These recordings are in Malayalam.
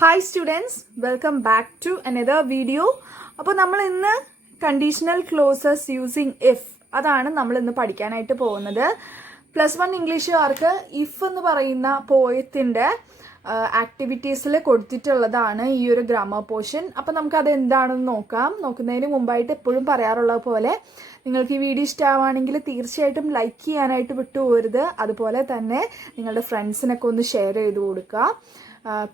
Hi students, welcome back to another video. അപ്പോൾ നമ്മൾ ഇന്ന് കണ്ടീഷണൽ ക്ലോസസ് യൂസിങ് ഇഫ് അതാണ് നമ്മൾ ഇന്ന് പഠിക്കാനായിട്ട് പോകുന്നത്. +1 ഇംഗ്ലീഷുകാർക്ക് ഇഫ് എന്ന് പറയുന്ന പോയത്തിൻ്റെ ആക്ടിവിറ്റീസിൽ കൊടുത്തിട്ടുള്ളതാണ് ഈ ഒരു ഗ്രാമർ പോർഷൻ. അപ്പോൾ നമുക്കത് എന്താണെന്ന് നോക്കാം. നോക്കുന്നതിന് മുമ്പായിട്ട് എപ്പോഴും പറയാറുള്ളത് പോലെ നിങ്ങൾക്ക് ഈ വീഡിയോ ഇഷ്ടമാവുകയാണെങ്കിൽ തീർച്ചയായിട്ടും ലൈക്ക് ചെയ്യാനായിട്ട് വിട്ടുപോകരുത്. അതുപോലെ തന്നെ നിങ്ങളുടെ ഫ്രണ്ട്സിനൊക്കെ ഒന്ന് ഷെയർ ചെയ്ത് കൊടുക്കുക.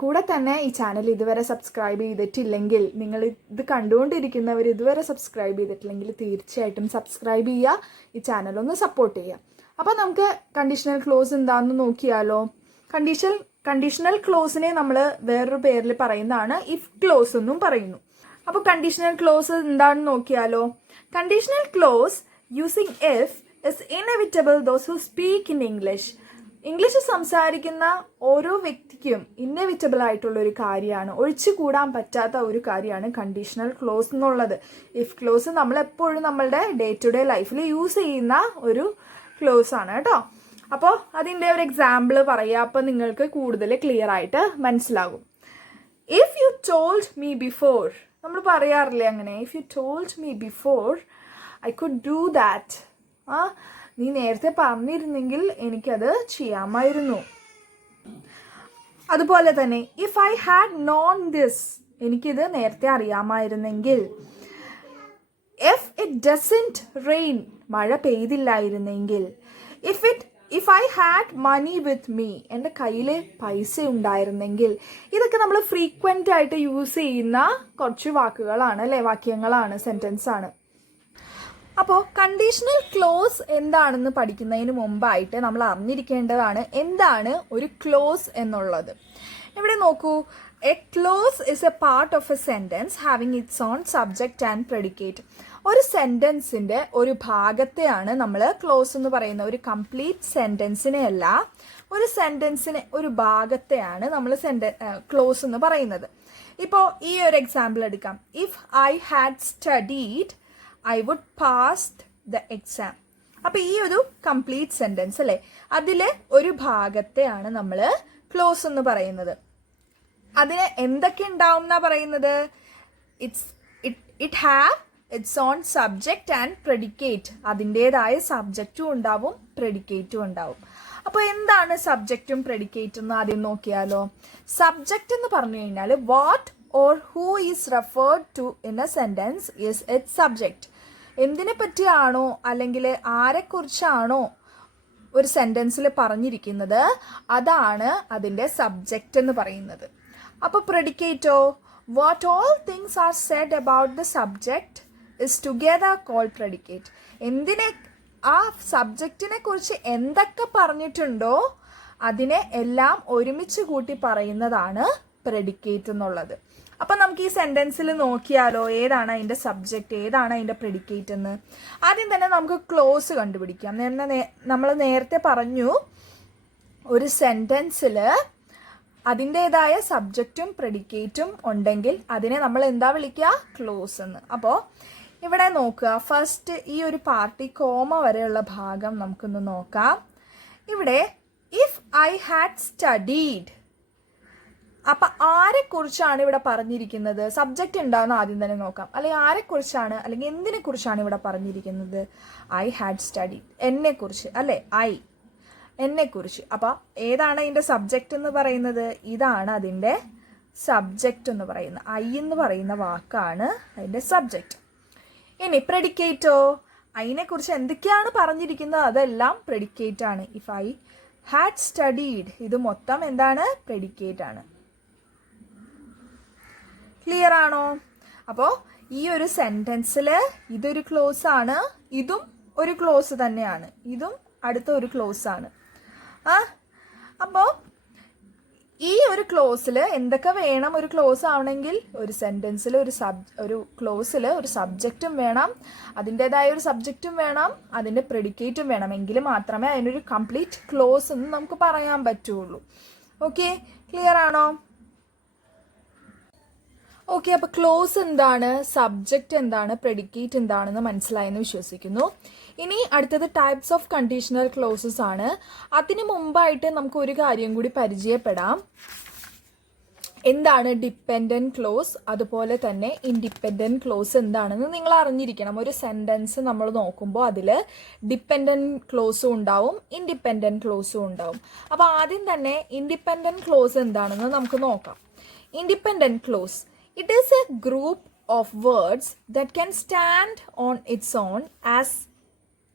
കൂടെ തന്നെ ഈ ചാനൽ ഇതുവരെ സബ്സ്ക്രൈബ് ചെയ്തിട്ടില്ലെങ്കിൽ, നിങ്ങൾ ഇത് കണ്ടുകൊണ്ടിരിക്കുന്നവർ ഇതുവരെ സബ്സ്ക്രൈബ് ചെയ്തിട്ടില്ലെങ്കിൽ തീർച്ചയായിട്ടും സബ്സ്ക്രൈബ് ചെയ്യുക, ഈ ചാനൽ ഒന്ന് സപ്പോർട്ട് ചെയ്യുക. അപ്പോൾ നമുക്ക് കണ്ടീഷണൽ ക്ലോസ് എന്താണെന്ന് നോക്കിയാലോ. കണ്ടീഷണൽ ക്ലോസിനെ നമ്മൾ വേറൊരു പേരിൽ പറയുന്നതാണ് ഇഫ് ക്ലോസ് എന്നും പറയുന്നു. അപ്പോൾ കണ്ടീഷണൽ ക്ലോസ് എന്താണെന്ന് നോക്കിയാലോ. Conditional clause using if is inevitable those who speak in English. English സംസാരിക്കുന്ന ഓരോ വ്യക്തിക്കും ഇന്നെവിറ്റബിൾ ആയിട്ടുള്ള ഒരു കാര്യമാണ്, ഒഴിച്ചുകൂടാൻ പറ്റാത്ത ഒരു കാര്യമാണ് കണ്ടീഷണൽ ക്ലോസ് എന്നുള്ളത്. ഇഫ് ക്ലോസ് നമ്മളെപ്പോഴും നമ്മളുടെ ഡേ ടു ഡേ ലൈഫിൽ യൂസ് ചെയ്യുന്ന ഒരു ക്ലോസ് ആണ് കേട്ടോ. അപ്പോൾ അതിൻ്റെ ഒരു എക്സാമ്പിൾ പറയാം, അപ്പോൾ നിങ്ങൾക്ക് കൂടുതൽ ക്ലിയർ ആയിട്ട് മനസ്സിലാകും. If you told me before, നമ്മൾ പറയാറില്ലേ അങ്ങനെ, if you told me before I could do that. നീ നേരത്തെ പറഞ്ഞിരുന്നെങ്കിൽ എനിക്കത് ചെയ്യാമായിരുന്നു. അതുപോലെ തന്നെ if I had known this, എനിക്കിത് നേരത്തെ അറിയാമായിരുന്നെങ്കിൽ. ഇഫ് ഇറ്റ് ഡസൻറ്റ് റെയിൻ, മഴ പെയ്തില്ലായിരുന്നെങ്കിൽ. If I had money with me, എൻ്റെ കയ്യിൽ പൈസ ഉണ്ടായിരുന്നെങ്കിൽ. ഇതൊക്കെ നമ്മൾ ഫ്രീക്വൻ്റ് ആയിട്ട് യൂസ് ചെയ്യുന്ന കുറച്ച് വാക്കുകളാണ് അല്ലേ, വാക്യങ്ങളാണ്, സെൻറ്റൻസ് ആണ്. അപ്പോൾ കണ്ടീഷണൽ ക്ലോസ് എന്താണെന്ന് പഠിക്കുന്നതിന് മുമ്പായിട്ട് നമ്മൾ അറിഞ്ഞിരിക്കേണ്ടതാണ് എന്താണ് ഒരു ക്ലോസ് എന്നുള്ളത്. ഇവിടെ നോക്കൂ, A close is A part of A sentence having it's on subject and predicate. ഒരു സെൻറ്റൻസിൻ്റെ ഒരു ഭാഗത്തെയാണ് നമ്മൾ ക്ലോസ് എന്ന് പറയുന്നത്. ഒരു കംപ്ലീറ്റ് സെൻറ്റൻസിനെ അല്ല, ഒരു സെൻറ്റൻസിനെ ഒരു ഭാഗത്തെയാണ് നമ്മൾ ക്ലോസ് എന്ന് പറയുന്നത്. ഇപ്പോൾ ഈ ഒരു എക്സാമ്പിൾ എടുക്കാം. If I had studied I would pass the exam. അപ്പോൾ ഈ ഒരു കംപ്ലീറ്റ് സെൻറ്റൻസ് അല്ലേ, അതിലെ ഒരു ഭാഗത്തെയാണ് നമ്മൾ ക്ലോസ് എന്ന് പറയുന്നത്. അതിന് എന്തൊക്കെ ഉണ്ടാവും എന്നാ പറയുന്നത്? It have its on subject and predicate. അതിൻ്റെതായ സബ്ജക്റ്റും ഉണ്ടാവും, പ്രെഡിക്കേറ്റും ഉണ്ടാവും. അപ്പോൾ എന്താണ് സബ്ജക്റ്റും പ്രെഡിക്കേറ്റും എന്ന് ആദ്യം നോക്കിയാലോ. സബ്ജക്റ്റ് എന്ന് പറഞ്ഞു കഴിഞ്ഞാൽ what or who is referred to in a sentence is its subject. എന്തിനെ പറ്റിയാണോ അല്ലെങ്കിൽ ആരെക്കുറിച്ചാണോ ഒരു സെൻറ്റൻസിൽ പറഞ്ഞിരിക്കുന്നത് അതാണ് അതിൻ്റെ സബ്ജക്റ്റ് എന്ന് പറയുന്നത്. അപ്പോൾ പ്രെഡിക്കേറ്റോ, what all things are said about the subject is together called predicate. ആ സബ്ജക്റ്റിനെ കുറിച്ച് എന്തൊക്കെ പറഞ്ഞിട്ടുണ്ടോ അതിനെ എല്ലാം ഒരുമിച്ച് കൂട്ടി പറയുന്നതാണ് പ്രെഡിക്കേറ്റ് എന്നുള്ളത്. അപ്പം നമുക്ക് ഈ സെൻറ്റൻസിൽ നോക്കിയാലോ, ഏതാണ് അതിൻ്റെ സബ്ജക്റ്റ്, ഏതാണ് അതിൻ്റെ പ്രെഡിക്കേറ്റ് എന്ന്. ആദ്യം തന്നെ നമുക്ക് ക്ലോസ് കണ്ടുപിടിക്കാം. നമ്മൾ നേരത്തെ പറഞ്ഞു, ഒരു സെൻറ്റൻസിൽ അതിൻ്റേതായ സബ്ജക്റ്റും പ്രെഡിക്കേറ്റും ഉണ്ടെങ്കിൽ അതിനെ നമ്മൾ എന്താ വിളിക്കുക? ക്ലോസ് എന്ന്. അപ്പോൾ ഇവിടെ നോക്കുക, ഫസ്റ്റ് ഈ ഒരു പാർട്ടി കോമ വരെയുള്ള ഭാഗം നമുക്കൊന്ന് നോക്കാം. ഇവിടെ ഇഫ് ഐ ഹാഡ് സ്റ്റഡീഡ്, അപ്പം ആരെക്കുറിച്ചാണ് ഇവിടെ പറഞ്ഞിരിക്കുന്നത്? സബ്ജക്റ്റ് ഉണ്ടാകുന്ന ആദ്യം തന്നെ നോക്കാം. അല്ലെങ്കിൽ ആരെക്കുറിച്ചാണ് അല്ലെങ്കിൽ എന്തിനെ കുറിച്ചാണ് ഇവിടെ പറഞ്ഞിരിക്കുന്നത്? ഐ ഹാഡ് സ്റ്റഡീഡ്, എന്നെക്കുറിച്ച് അല്ലേ, എന്നെക്കുറിച്ച്. അപ്പം ഏതാണ് അതിൻ്റെ സബ്ജക്റ്റ് എന്ന് പറയുന്നത്? ഇതാണ് അതിൻ്റെ സബ്ജക്റ്റ് എന്ന് പറയുന്നത്. ഐ എന്ന് പറയുന്ന വാക്കാണ് അതിൻ്റെ സബ്ജക്റ്റ്. ഇനി പ്രെഡിക്കേറ്റോ, അതിനെക്കുറിച്ച് എന്തൊക്കെയാണ് പറഞ്ഞിരിക്കുന്നത് അതെല്ലാം പ്രെഡിക്കേറ്റ് ആണ്. ഇഫ് ഐ ഹാഡ് സ്റ്റഡീഡ്, ഇത് മൊത്തം എന്താണ്? പ്രെഡിക്കേറ്റ് ആണ്. ക്ലിയർ ആണോ? അപ്പോൾ ഈ ഒരു സെൻറ്റൻസിൽ ഇതൊരു ക്ലോസ് ആണ്, ഇതും ഒരു ക്ലോസ് തന്നെയാണ്, ഇതും അടുത്ത ഒരു ക്ലോസ് ആണ്. അപ്പോൾ ഈ ഒരു ക്ലോസിൽ എന്തൊക്കെ വേണം? ഒരു ക്ലോസ് ആവണമെങ്കിൽ ഒരു സെൻറ്റൻസിൽ ഒരു ക്ലോസിൽ ഒരു സബ്ജക്റ്റും വേണം, അതിൻ്റെതായ ഒരു സബ്ജക്റ്റും വേണം, അതിൻ്റെ പ്രെഡിക്കേറ്റും വേണം. എങ്കിൽ മാത്രമേ അതിനൊരു കംപ്ലീറ്റ് ക്ലോസ് എന്ന് നമുക്ക് പറയാൻ പറ്റുള്ളൂ. ഓക്കെ, ക്ലിയർ ആണോ? ഓക്കെ, അപ്പോൾ ക്ലോസ് എന്താണ്, സബ്ജക്റ്റ് എന്താണ്, പ്രെഡിക്കേറ്റ് എന്താണെന്ന് മനസ്സിലായെന്ന് വിശ്വസിക്കുന്നു. ഇനി അടുത്തത് ടൈപ്സ് ഓഫ് കണ്ടീഷണൽ ക്ലോസസ് ആണ്. അതിനു മുമ്പായിട്ട് നമുക്ക് ഒരു കാര്യം കൂടി പരിചയപ്പെടാം. എന്താണ് ഡിപ്പെൻഡൻറ്റ് ക്ലോസ്, അതുപോലെ തന്നെ ഇൻഡിപെൻഡൻറ്റ് ക്ലോസ് എന്താണെന്ന് നിങ്ങൾ അറിഞ്ഞിരിക്കണം. ഒരു സെൻറ്റൻസ് നമ്മൾ നോക്കുമ്പോൾ അതിൽ ഡിപ്പെൻഡൻറ്റ് ക്ലോസും ഉണ്ടാവും, ഇൻഡിപെൻഡൻറ്റ് ക്ലോസും ഉണ്ടാവും. അപ്പോൾ ആദ്യം തന്നെ ഇൻഡിപെൻഡൻറ്റ് ക്ലോസ് എന്താണെന്ന് നമുക്ക് നോക്കാം. Independent close, it is A group of words that can stand on its on as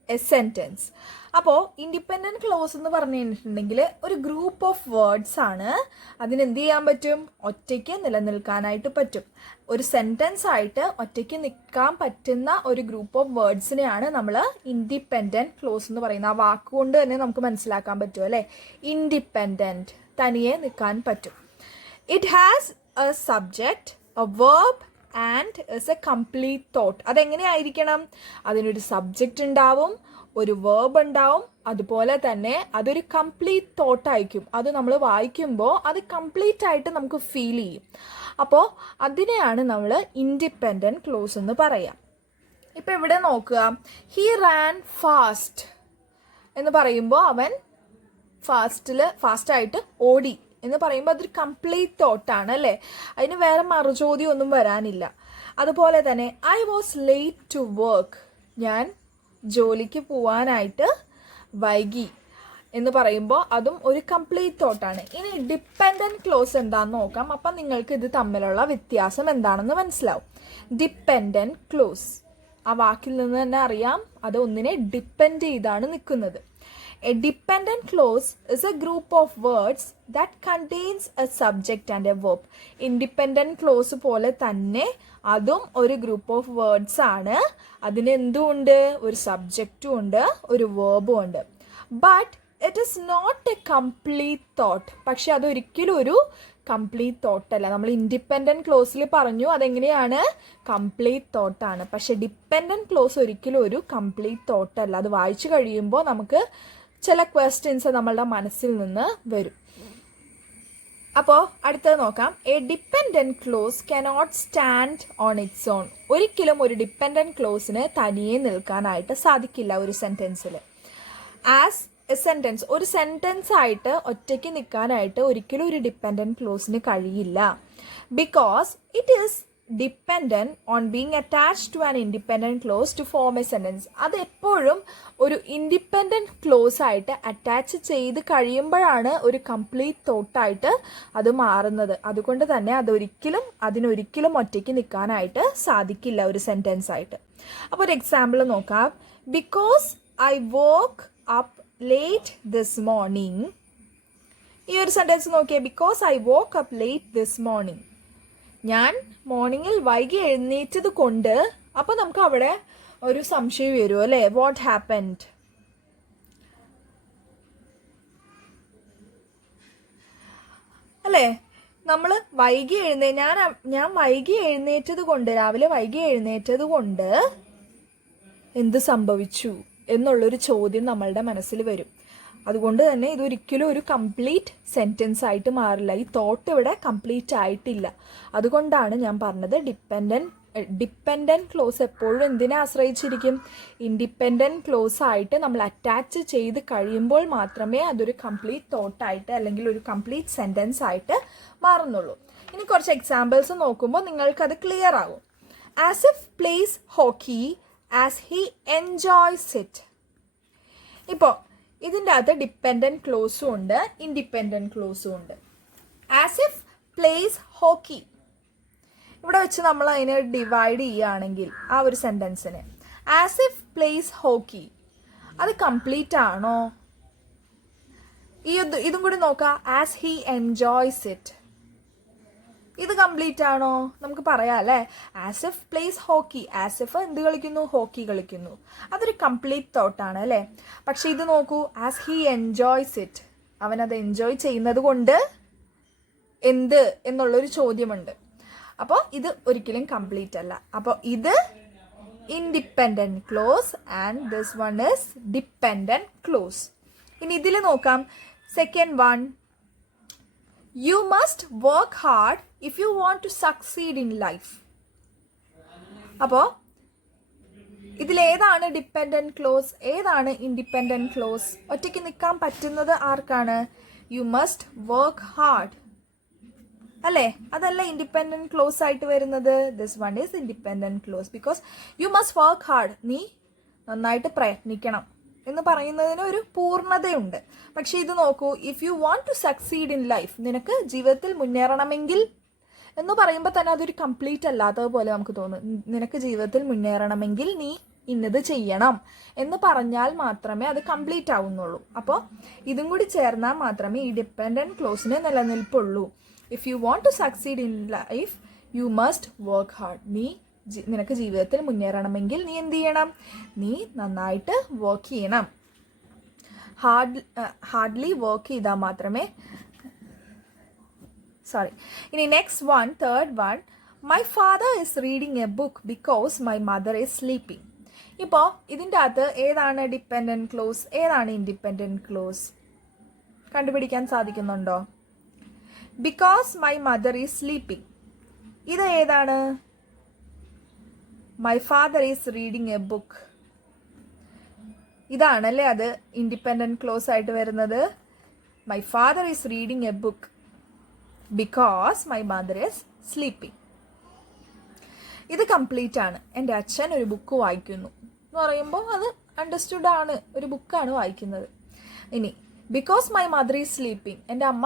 a sentence. അപ്പോൾ ഇൻഡിപെൻഡൻറ്റ് ക്ലോസ് എന്ന് പറഞ്ഞു കഴിഞ്ഞിട്ടുണ്ടെങ്കിൽ ഒരു ഗ്രൂപ്പ് ഓഫ് വേർഡ്സ് ആണ്. അതിനെന്ത് ചെയ്യാൻ പറ്റും? ഒറ്റയ്ക്ക് നിലനിൽക്കാനായിട്ട് പറ്റും. ഒരു സെൻറ്റൻസ് ആയിട്ട് ഒറ്റയ്ക്ക് നിൽക്കാൻ പറ്റുന്ന ഒരു ഗ്രൂപ്പ് ഓഫ് വേർഡ്സിനെയാണ് നമ്മൾ ഇൻഡിപെൻഡൻറ്റ് ക്ലോസ് എന്ന് പറയുന്നത്. ആ വാക്കുകൊണ്ട് തന്നെ നമുക്ക് മനസ്സിലാക്കാൻ പറ്റും അല്ലേ, ഇൻഡിപെൻഡൻറ്റ്, തനിയെ നിൽക്കാൻ പറ്റും. It has a subject, a verb and is a complete thought. അതെങ്ങനെയായിരിക്കണം? അതിനൊരു സബ്ജക്റ്റ് ഉണ്ടാവും, ഒരു വേർബ് ഉണ്ടാവും, അതുപോലെ തന്നെ അതൊരു കംപ്ലീറ്റ് തോട്ടായിരിക്കും. അത് നമ്മൾ വായിക്കുമ്പോൾ അത് കംപ്ലീറ്റ് ആയിട്ട് നമുക്ക് ഫീൽ ചെയ്യും. അപ്പോൾ അതിനെയാണ് നമ്മൾ ഇൻഡിപെൻഡൻറ്റ് ക്ലോസ് എന്ന് പറയാം. ഇപ്പം ഇവിടെ നോക്കുക, ഹി റാൻ ഫാസ്റ്റ് എന്ന് പറയുമ്പോൾ അവൻ ഫാസ്റ്റായിട്ട് ഓടി എന്ന് പറയുമ്പോൾ അതൊരു കംപ്ലീറ്റ് തോട്ടാണ് അല്ലേ, അതിന് വേറെ മറുചോദ്യം ഒന്നും വരാനില്ല. അതുപോലെ തന്നെ I was late to work, ഞാൻ ജോലിക്ക് പോവാനായിട്ട് വൈകി എന്ന് പറയുമ്പോൾ അതും ഒരു കംപ്ലീറ്റ് തോട്ടാണ്. ഇനി ഡിപ്പെൻഡൻറ്റ് ക്ലോസ് എന്താണെന്ന് നോക്കാം. അപ്പം നിങ്ങൾക്ക് ഇത് തമ്മിലുള്ള വ്യത്യാസം എന്താണെന്ന് മനസ്സിലാവും. ഡിപ്പെൻഡൻറ്റ് ക്ലോസ്, ആ വാക്കിൽ നിന്ന് തന്നെ അറിയാം അത് ഒന്നിനെ ഡിപ്പെൻഡ് ചെയ്താണ് നിൽക്കുന്നത്. A dependent clause is a group of words that contains a subject and a verb. Independent clause പോലെ തന്നെ അതും ഒരു ഗ്രൂപ്പ് ഓഫ് വേർഡ്സ് ആണ്. അതിന് എന്തുണ്ട്? ഒരു സബ്ജക്റ്റും ഉണ്ട്, ഒരു വേർബും ഉണ്ട്. But it is not a complete thought. പക്ഷെ അതൊരിക്കലും ഒരു കംപ്ലീറ്റ് തോട്ടല്ല. നമ്മൾ ഇൻഡിപെൻഡൻറ്റ് ക്ലോസിൽ പറഞ്ഞു അതെങ്ങനെയാണ്, കംപ്ലീറ്റ് തോട്ടാണ്. പക്ഷെ ഡിപ്പെൻഡൻറ്റ് ക്ലോസ് ഒരിക്കലും ഒരു കംപ്ലീറ്റ് തോട്ടല്ല. അത് വായിച്ചു കഴിയുമ്പോൾ നമുക്ക് ചില ക്വസ്റ്റ്യൻസ് നമ്മളുടെ മനസ്സിൽ നിന്ന് വരും. അപ്പോൾ അടുത്തത് നോക്കാം. A dependent clause cannot stand on its own. ഒരിക്കലും ഒരു ഡിപ്പെൻഡൻറ്റ് ക്ലോസിന് തനിയെ നിൽക്കാനായിട്ട് സാധിക്കില്ല ഒരു സെൻറ്റൻസിൽ. ആസ് എ സെൻറ്റൻസ്, ഒരു സെൻറ്റൻസ് ആയിട്ട് ഒറ്റയ്ക്ക് നിൽക്കാനായിട്ട് ഒരിക്കലും ഒരു ഡിപ്പെൻഡൻറ്റ് ക്ലോസിന് കഴിയില്ല. Because it is dependent on being attached to an independent clause to form a sentence. അത് എപ്പോഴും ഒരു ഇൻഡിപെൻഡൻറ്റ് ക്ലോസ് ആയിട്ട് അറ്റാച്ച് ചെയ്ത് കഴിയുമ്പോഴാണ് ഒരു കംപ്ലീറ്റ് തോട്ടായിട്ട് അത് മാറുന്നത്. അതുകൊണ്ട് തന്നെ അതിനൊരിക്കലും ഒറ്റയ്ക്ക് നിൽക്കാനായിട്ട് സാധിക്കില്ല ഒരു സെൻറ്റൻസ് ആയിട്ട്. അപ്പോൾ ഒരു എക്സാമ്പിൾ നോക്കാം. Because I woke up late this morning. ഈ ഒരു സെൻറ്റൻസ് നോക്കിയേ. Because I woke up late this morning, ഞാൻ മോർണിംഗിൽ വൈകി എഴുന്നേറ്റത് കൊണ്ട്. അപ്പോൾ നമുക്ക് അവിടെ ഒരു സംശയം വരും അല്ലേ, വാട്ട് ഹാപ്പൻഡ്? അല്ലേ, നമ്മൾ ഞാൻ വൈകി എഴുന്നേറ്റത് കൊണ്ട്, രാവിലെ വൈകി എഴുന്നേറ്റത് കൊണ്ട് എന്ത് സംഭവിച്ചു എന്നുള്ളൊരു ചോദ്യം നമ്മളുടെ മനസ്സിൽ വരും. അതുകൊണ്ട് തന്നെ ഇതൊരിക്കലും ഒരു കംപ്ലീറ്റ് സെൻറ്റൻസ് ആയിട്ട് മാറില്ല. ഈ തോട്ട് ഇവിടെ കംപ്ലീറ്റ് ആയിട്ടില്ല. അതുകൊണ്ടാണ് ഞാൻ പറഞ്ഞത് ഡിപ്പെൻഡൻറ്റ് ക്ലോസ് എപ്പോഴും എന്തിനെ ആശ്രയിച്ചിരിക്കും? ഇൻഡിപെൻഡൻറ്റ് ക്ലോസ് ആയിട്ട് നമ്മൾ അറ്റാച്ച് ചെയ്ത് കഴിയുമ്പോൾ മാത്രമേ അതൊരു കംപ്ലീറ്റ് തോട്ടായിട്ട് അല്ലെങ്കിൽ ഒരു കംപ്ലീറ്റ് സെൻറ്റൻസ് ആയിട്ട് മാറുന്നുള്ളൂ. ഇനി കുറച്ച് എക്സാമ്പിൾസ് നോക്കുമ്പോൾ നിങ്ങൾക്കത് ക്ലിയർ ആകും. As if place hockey as he enjoys it. ഇപ്പോൾ ഇതിൻ്റെ അകത്ത് ഡിപ്പെൻഡൻറ്റ് ക്ലോസും ഉണ്ട്, ഇൻഡിപെൻഡൻറ്റ് ക്ലോസും ഉണ്ട്. ആസ് ഇഫ് പ്ലേസ് ഹോക്കി, ഇവിടെ വെച്ച് നമ്മൾ അതിനെ ഡിവൈഡ് ചെയ്യുകയാണെങ്കിൽ ആ ഒരു സെൻറ്റൻസിന് ആസ് ഇഫ് പ്ലേസ് ഹോക്കി അത് കംപ്ലീറ്റ് ആണോ? ഇതും കൂടി നോക്കാം. ആസ് ഹി എൻജോയ്സ് ഇറ്റ്, ഇത് കംപ്ലീറ്റ് ആണോ? നമുക്ക് പറയാം അല്ലേ. As if place hockey, as if എന്ത് കളിക്കുന്നു? ഹോക്കി കളിക്കുന്നു. അതൊരു കംപ്ലീറ്റ് തോട്ടാണ് അല്ലേ. പക്ഷെ ഇത് നോക്കൂ, ആസ് ഹി എൻജോയ്സ് ഇറ്റ്, അവനത് എൻജോയ് ചെയ്യുന്നത് കൊണ്ട് എന്ത് എന്നുള്ളൊരു ചോദ്യമുണ്ട്. അപ്പോൾ ഇത് ഒരിക്കലും കംപ്ലീറ്റ് അല്ല. അപ്പോൾ ഇത് independent clause and this one is dependent close. ഇനി ഇതിൽ നോക്കാം. Second one, you must work hard if you want to succeed in life. അപ്പോൾ ഇതിലേതാണ് ഡിപ്പെൻഡൻറ്റ് ക്ലോസ്, ഏതാണ് ഇൻഡിപെൻഡൻറ്റ് ക്ലോസ്? ഒറ്റയ്ക്ക് നിൽക്കാൻ പറ്റുന്നത് ആർക്കാണ്? U must work hard. അല്ലേ? അതല്ല ഇൻഡിപെൻഡന്റ് ക്ലോസ് ആയിട്ട് വരുന്നത്. This one is independent close because you must work hard. നീ നന്നായിട്ട് പ്രയത്നിക്കണം എന്ന് പറയുന്നതിന് ഒരു പൂർണ്ണതയുണ്ട്. പക്ഷെ ഇത് നോക്കൂ, if you want to succeed in life, നിനക്ക് ജീവിതത്തിൽ മുന്നേറണമെങ്കിൽ എന്ന് പറയുമ്പോൾ തന്നെ അതൊരു കംപ്ലീറ്റ് അല്ലാത്തതുപോലെ നമുക്ക് തോന്നും. നിനക്ക് ജീവിതത്തിൽ മുന്നേറണമെങ്കിൽ നീ ഇന്നത് ചെയ്യണം എന്ന് പറഞ്ഞാൽ മാത്രമേ അത് കംപ്ലീറ്റ് ആവുന്നുള്ളൂ. അപ്പോൾ ഇതും കൂടി ചേർന്നാൽ മാത്രമേ ഈ ഡിപ്പെൻഡൻറ്റ് ക്ലോസിന് നിലനിൽപ്പുള്ളൂ. If you want to succeed in life you must work hard. നിനക്ക് ജീവിതത്തിൽ മുന്നേറണമെങ്കിൽ നീ എന്ത് ചെയ്യണം? നീ നന്നായിട്ട് വർക്ക് ചെയ്യണം. ഹാർഡ്ലി വർക്ക് ചെയ്താൽ മാത്രമേ. ഇനി next one, third one, my father is reading A book because my mother is sleeping. ഇപ്പോൾ ഇതിൻ്റെ അകത്ത് ഏതാണ് ഡിപ്പെൻഡൻറ്റ് ക്ലോസ്, ഏതാണ് ഇൻഡിപെൻഡൻറ്റ് ക്ലോസ് കണ്ടുപിടിക്കാൻ സാധിക്കുന്നുണ്ടോ? Because my mother is sleeping, ഇത് ഏതാണ്? My father is reading A book, ഇതാണല്ലേ അത് ഇൻഡിപെൻഡൻറ്റ് ക്ലോസ് ആയിട്ട് വരുന്നത്. My father is reading A book because my mother is sleeping. ഇത് കംപ്ലീറ്റ് ആണ്. എൻ്റെ അച്ഛൻ ഒരു ബുക്ക് വായിക്കുന്നു എന്ന് പറയുമ്പോൾ അത് അണ്ടർസ്റ്റുഡ് ആണ്, ഒരു ബുക്കാണ് വായിക്കുന്നത്. ഇനി because my mother is sleeping, എൻ്റെ അമ്മ